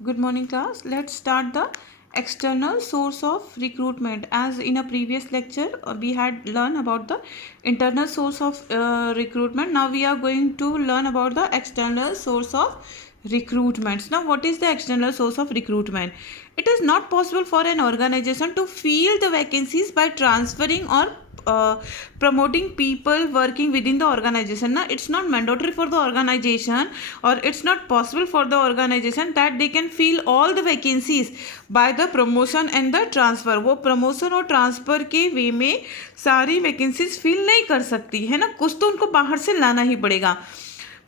Good morning, class. Let's start the external source of recruitment. As in a previous lecture, we had learned about the internal source of recruitment. Now we are going to learn about the external source of recruitments. Now, what is the external source of recruitment? It is not possible for an organization to fill the vacancies by transferring or promoting people working within the organization. Now it's not mandatory for the organization, or it's not possible for the organization that they can fill all the vacancies by the promotion and the transfer. वो promotion और transfer के वे में सारी vacancies fill नहीं कर सकती है ना, कुछ तो उनको बाहर से लाना ही पड़ेगा.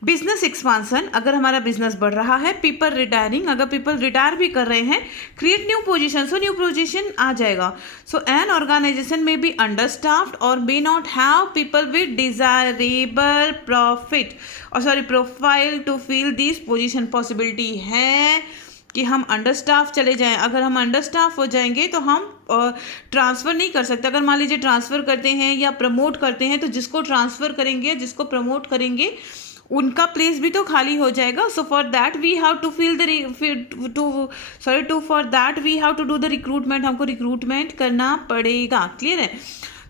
बिजनेस एक्सपांसन, अगर हमारा बिजनेस बढ़ रहा है. पीपल रिटायरिंग, अगर पीपल रिटायर भी कर रहे हैं. Create new position, so new position आ जाएगा. सो एन ऑर्गेनाइजेशन में बी अंडर स्टाफ्ड और may not have people with desirable profile to fill this position. Possibility है कि हम अंडर स्टाफ चले जाएं. अगर हम अंडर स्टाफ हो जाएंगे तो हम ट्रांसफ़र नहीं कर सकते. अगर मान लीजिए ट्रांसफ़र करते हैं या प्रमोट करते हैं, तो जिसको ट्रांसफ़र करेंगे, जिसको प्रमोट करेंगे, उनका प्लेस भी तो खाली हो जाएगा. So for that we have to for that we have to do the recruitment. हमको रिक्रूटमेंट करना पड़ेगा. क्लियर है?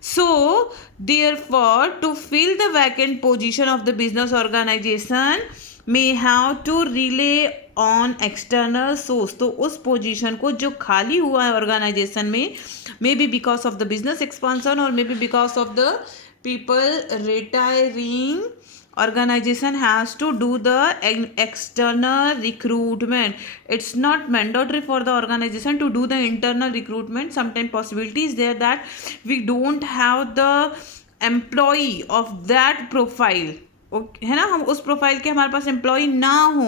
So therefore to fill the vacant position of the business organisation may have to rely on external source. तो उस position को जो खाली हुआ है ऑर्गेनाइजेशन में, maybe because of the business expansion और maybe because of the people retiring, organization has to do the external recruitment. It's not mandatory for the organization to do the internal recruitment. Sometimes possibility is there that we don't have the employee of that profile, है ना, हम उस profile के हमारे पास employ ना हो,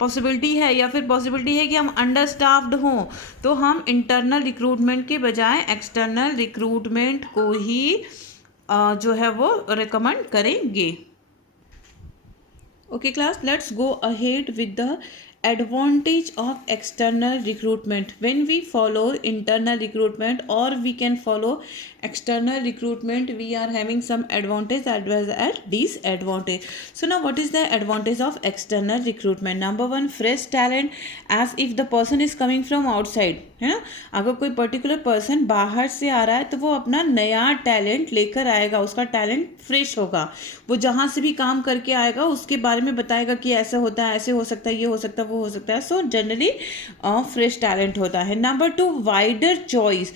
possibility है. या फिर पॉसिबिलिटी है कि हम अंडर स्टाफ्ड हों, तो हम इंटरनल रिक्रूटमेंट के बजाय एक्सटर्नल रिक्रूटमेंट को ही जो है वो रिकमेंड करेंगे. Okay class, let's go ahead with the advantage of external recruitment. When we follow internal recruitment or we can follow external recruitment, we are having some advantage as well as disadvantage. So now what is the advantage of external recruitment? Number one, fresh talent, as if the person is coming from outside, है ना. अगर कोई particular person बाहर से आ रहा है तो वो अपना नया टैलेंट लेकर आएगा. उसका टैलेंट फ्रेश होगा. वो जहाँ से भी काम करके आएगा उसके बारे में बताएगा कि ऐसा होता है, ऐसे हो सकता है, ये हो सकता है, वो हो सकता है. सो जनरली फ्रेश टैलेंट होता है. Number two, wider choice.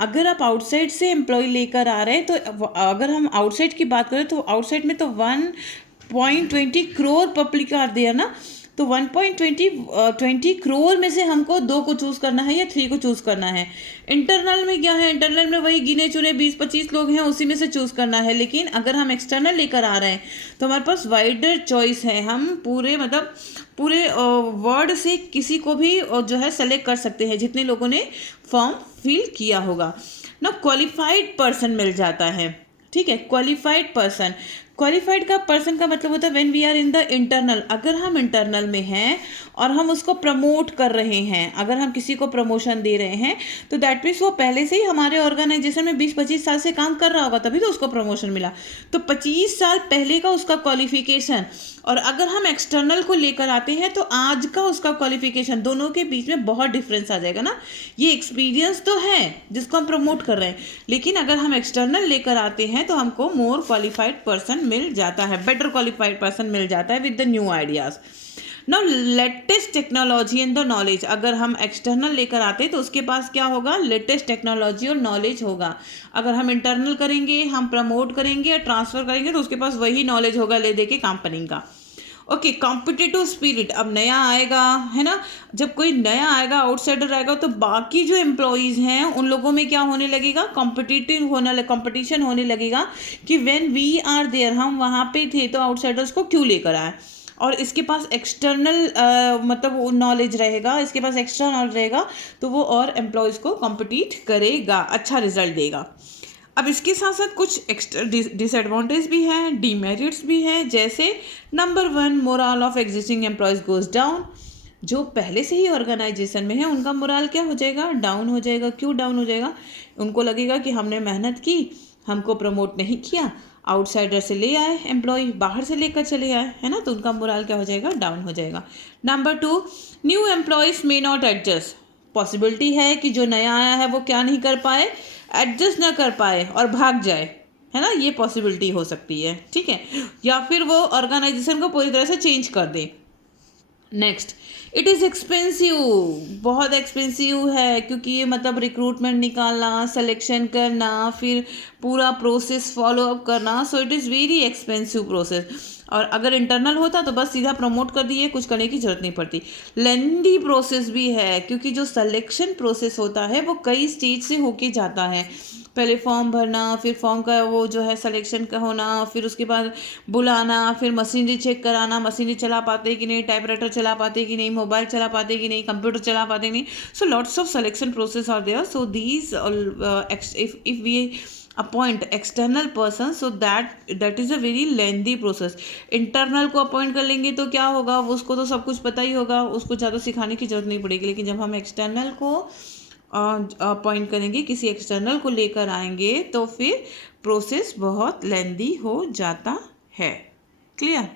अगर आप आउटसाइड से एम्प्लॉय लेकर आ रहे हैं, तो अगर हम आउटसाइड की बात करें तो आउटसाइड में तो 1.20 करोड़ पब्लिक आर देयर ना. तो 1.20 करोड़ में से हमको 2 को चूज़ करना है या 3 को चूज़ करना है. इंटरनल में क्या है, इंटरनल में वही गिने चुने 20-25 लोग हैं, उसी में से चूज़ करना है. लेकिन अगर हम एक्सटर्नल लेकर आ रहे हैं तो हमारे पास वाइडर चॉइस है. हम पूरे वर्ड से किसी को भी जो है सेलेक्ट कर सकते हैं, जितने लोगों ने फॉर्म फिल किया होगा ना. क्वालिफाइड पर्सन मिल जाता है. ठीक है, क्वालिफाइड पर्सन. क्वालिफाइड का पर्सन का मतलब होता है when we are in the internal. अगर हम इंटरनल में हैं और हम उसको प्रमोट कर रहे हैं, अगर हम किसी को प्रमोशन दे रहे हैं, तो दैट मीन्स वो पहले से ही हमारे ऑर्गेनाइजेशन में 20-25 साल से काम कर रहा होगा, तभी तो उसको प्रमोशन मिला. तो 25 साल पहले का उसका क्वालिफिकेशन, और अगर हम एक्सटर्नल को लेकर आते हैं तो आज का उसका क्वालिफिकेशन, दोनों के बीच में बहुत डिफरेंस आ जाएगा ना. ये एक्सपीरियंस तो है जिसको हम प्रमोट कर रहे हैं, लेकिन अगर हम एक्सटर्नल लेकर आते हैं तो हमको मोर क्वालिफाइड पर्सन मिल जाता है, बेटर क्वालिफाइड पर्सन मिल जाता है with the new ideas. Now latest technology and the knowledge. अगर हम एक्सटर्नल लेकर आते हैं तो उसके पास क्या होगा, लेटेस्ट टेक्नोलॉजी और नॉलेज होगा. अगर हम इंटरनल करेंगे, हम प्रमोट करेंगे या ट्रांसफ़र करेंगे, तो उसके पास वही नॉलेज होगा ले दे के कंपनी का. Okay, competitive spirit. अब नया आएगा, है ना, जब कोई नया आएगा, आउटसाइडर आएगा, तो बाकी जो एम्प्लॉयज़ हैं उन लोगों में क्या होने लगेगा, कंपटीशन होने लगेगा कि व्हेन वी आर देयर, हम वहाँ पे थे तो आउटसाइडर्स को क्यों लेकर आए. और इसके पास एक्सटर्नल मतलब वो नॉलेज रहेगा, इसके पास एक्स्ट्रा नॉलेज रहेगा, तो वो और एम्प्लॉयज़ को कॉम्पिटिट करेगा, अच्छा रिजल्ट देगा. अब इसके साथ साथ कुछ एक्स्ट्रा डिसएडवांटेज भी हैं, डीमेरिट्स भी हैं. जैसे number 1, moral of existing employees goes down. जो पहले से ही ऑर्गेनाइजेशन में है उनका मोरल क्या हो जाएगा, डाउन हो जाएगा. क्यों डाउन हो जाएगा, उनको लगेगा कि हमने मेहनत की, हमको प्रमोट नहीं किया, आउटसाइडर से ले आए एम्प्लॉय, बाहर से लेकर चले आए, है ना, तो उनका मोरल क्या हो जाएगा, डाउन हो जाएगा। Number 2, new employees may not adjust. Possibility है कि जो नया आया है वो क्या नहीं कर पाए, एडजस्ट ना कर पाए और भाग जाए, है ना, ये पॉसिबिलिटी हो सकती है, ठीक है, या फिर वो ऑर्गेनाइजेशन को पूरी तरह से चेंज कर दे। नेक्स्ट, इट इज़ एक्सपेंसिव, बहुत एक्सपेंसिव है, क्योंकि ये मतलब रिक्रूटमेंट निकालना, सिलेक्शन करना, फिर पूरा प्रोसेस फॉलो अप करना, so it is very expensive process. और अगर इंटरनल होता तो बस सीधा प्रमोट कर दिए, कुछ करने की जरूरत नहीं पड़ती। लेंदी प्रोसेस भी है, क्योंकि जो सिलेक्शन प्रोसेस होता है वो कई स्टेज से होके जाता है। पहले फॉर्म भरना, फिर फॉर्म का वो जो है सिलेक्शन का होना, फिर उसके बाद बुलाना, फिर मशीनरी चेक कराना, मशीनरी चला पाते कि नहीं, टाइपराइटर चला पाते कि नहीं, मोबाइल चला पाते कि नहीं, कंप्यूटर चला पाते कि नहीं। So lots of selection process are there. So these if we appoint external person, so that is a very lengthy process. Internal को अपॉइंट कर लेंगे तो क्या होगा, उसको तो सब कुछ पता ही होगा, उसको ज़्यादा सिखाने की जरूरत नहीं पड़ेगी। लेकिन जब हम एक्सटर्नल को अपॉइंट करेंगे, किसी एक्सटर्नल को लेकर आएंगे, तो फिर प्रोसेस बहुत लेंदी हो जाता है। क्लियर?